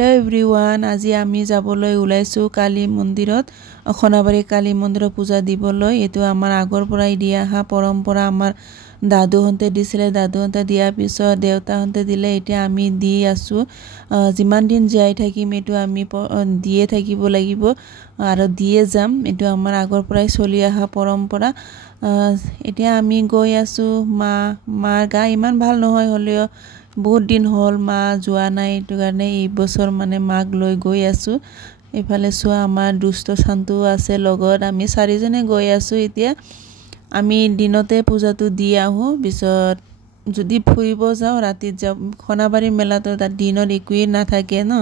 hello everyone আজি আমি যাবলৈ ওলাইছো কালী মন্দিৰত খনাবাৰী কালী মন্দিৰত পূজা দিবলৈ এটো আমাৰ আগৰ পৰাই দিয়া হা পৰম্পৰা আমাৰ দাদুহন্তে দিছিলে দাদুহন্তে দিয়াৰ পিছত দেউতাহন্তে দিলে এতিয়া আমি দি আছো যিমান দিন যাই থাকিম এটো আমি দিয়ে থাকিব লাগিব আৰু দিয়ে যাম এটো আমাৰ আগৰ পৰাই চলি আহা পৰম্পৰা এতিয়া আমি গৈ আছো মাৰ গা ইমান ভাল নহয় হলেও বহুত দিন হল মা যোৱা নাই এটো কাৰণে এই বছৰ মানে মাক লৈ গৈ আছো এফালে সোৱা আমাৰ দুষ্ট শান্তু আছে লগত আমি চাৰিজনে গৈ আছো এতিয়া আমি দিনতে পূজাটো দি আহো বিছত যদি ফুৰিব যাও ৰাতিত যাও খনাবাৰী মেলাটো তাত দিনৰ একোই নাথাকে ন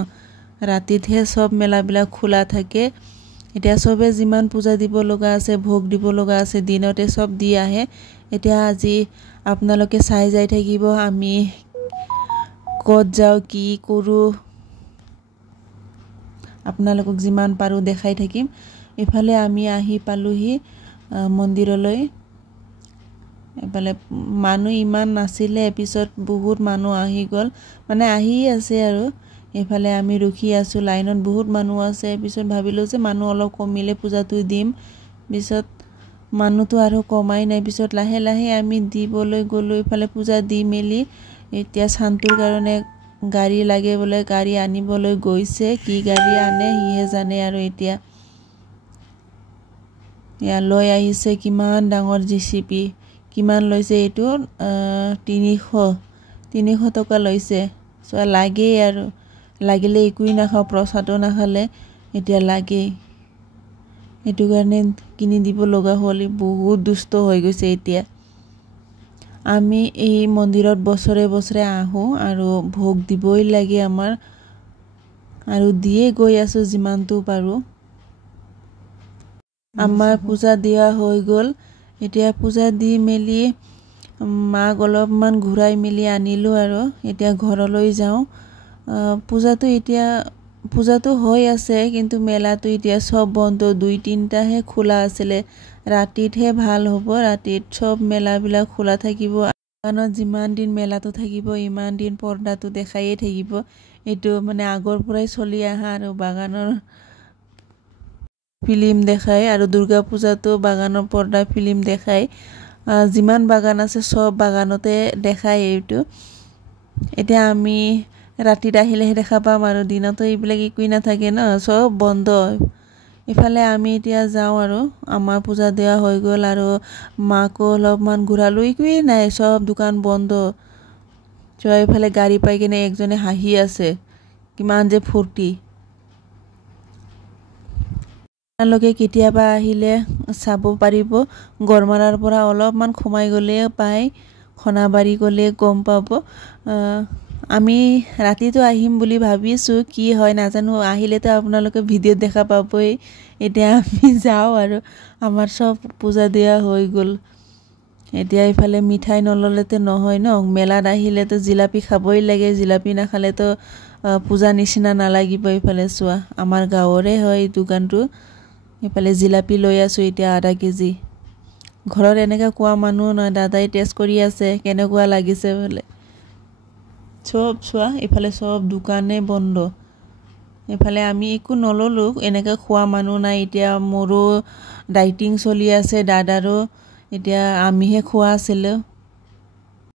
ৰাতিতহে সব মেলাবিলাক খোলা থাকে এতিয়া সবে যিমান পূজা দিব লগা আছে ভোগ দিব লগা আছে দিনতে সব দি আহে এতিয়া আজি আপোনালোকে চাই যাই থাকিব আমি কত যাও কি কৰো আপোনালোকক যিমান পাৰো দেখাই থাকিম এফালে আমি আহি পালোহি মন্দিৰলৈ এফালে মানুহ ইমান নাছিলে এপিছত বহুত মানুহ আহি গল মানে আহি আছে আৰু এফালে আমি ৰখি আছো লাইনত বহুত মানুহ আছে এপিছত ভাবিলো যে মানুহ অলপ কমিলে পূজাটো দিম বিছত মানুহটো আৰু কমাই নাই বিছত লাহে লাহে আমি দিবলৈ গলো এফালে পূজা দি মেলি এতিয়া শান্তুৰ কাৰণে গাড়ী লাগে বলে গাড়ী আনিবলৈ গৈছে কি গাড়ী আনে হিয়ে জানে আৰু এতিয়া ইয়া লৈ আহিছে কিমান ডাঙৰ জিচিপি কিমান লৈছে এটো 300 টকা লৈছে সো লাগে আৰু লাগিলে একোই না খাও প্ৰসাদও না খালে এতিয়া লাগে এটো কাৰণে কিনি দিব লগা হলি বহুত দুষ্ট হৈ গৈছে এতিয়া আমি এই মন্দিৰত বছৰে বছৰে আহো আৰু ভোগ দিবই লাগে আমাৰ আৰু দিয়ে গৈ আছো যিমানটো পাৰো আমাৰ পূজা দিয়া হৈ গল এতিয়া পূজা দি মেলি মাক অলপমান ঘুৰাই মেলি আনিলো আৰু এতিয়া ঘৰলৈ যাও পূজাটো হৈ আছে কিন্তু মেলাটো এতিয়া সব বন্ধ 2-3টা হে খোলা আছিল ৰাতিতহে ভাল হ'ব ৰাতিত সব মেলাবিলাক খোলা থাকিব কানত যিমান দিন মেলাটো থাকিব ইমান দিন পৰ্দাটো দেখাইয়ে থাকিব এটো মানে আগৰ পৰাই চলি আহা আৰু বাগানৰ ফিল্ম দেখাই আৰু দুৰ্গা পূজাটো বাগানৰ পৰ্দা ফিল্ম দেখাই যিমান বাগান আছে সব বাগানতে দেখাই এটো এতিয়া আমি ৰাতি আহিলে দেখা পাম আৰু দিনতো এইবিলাক একোই নাথাকে না সব বন্ধ ইফালে আমি এতিয়া যাও আৰু আমাৰ পূজা দেয়া হৈ গল আৰু মাকো অলপমান ঘুৰালো একোই নাই সব দোকান বন্ধ জয় ইফালে গাড়ী পাই কিনে একজনে হাঁহি আছে কিমান যে ফুৰ্তি আপোনালোকে কেতিয়াবা আহিলে চাব পাৰিব গৰমাৰাৰ পৰা অলপমান খমাই গলে পাই খনাবাৰী গলে গম পাব আমি ৰাতিটো আহিম বুলি ভাবিছো কি হয় নাজানো আহিলেতো আপোনালোকে ভিডিও দেখা পাবই এতিয়া আমি যাও আৰু আমাৰ সব পূজা দিয়া হৈ গল এতিয়া ইফালে মিঠাই নললেতে নহয় ন মেলাত আহিলেতো জিলাপি খাবই লাগে জিলাপি না খালে তো পূজা নিচিনা নালাগিব ইফালে সোৱা আমাৰ গাঁৱৰে হয় দোকানটো ইফালে জিলাপি লৈ আছো এতিয়া আধা কেজি ঘৰৰ এনেকা কোৱা মানুহ নহয় দাদাই টেষ্ট কৰি আছে কেনেকুৱা লাগিছে বলে সব সোৱা ইফালে সব দোকানে বন্ধ ইফালে আমি একো নললো এনেকা খোৱা মানুহ নাই এতিয়া মোৰো ডাইটিং চলি আছে দাদাৰো এতিয়া আমিহে খোৱা আছিল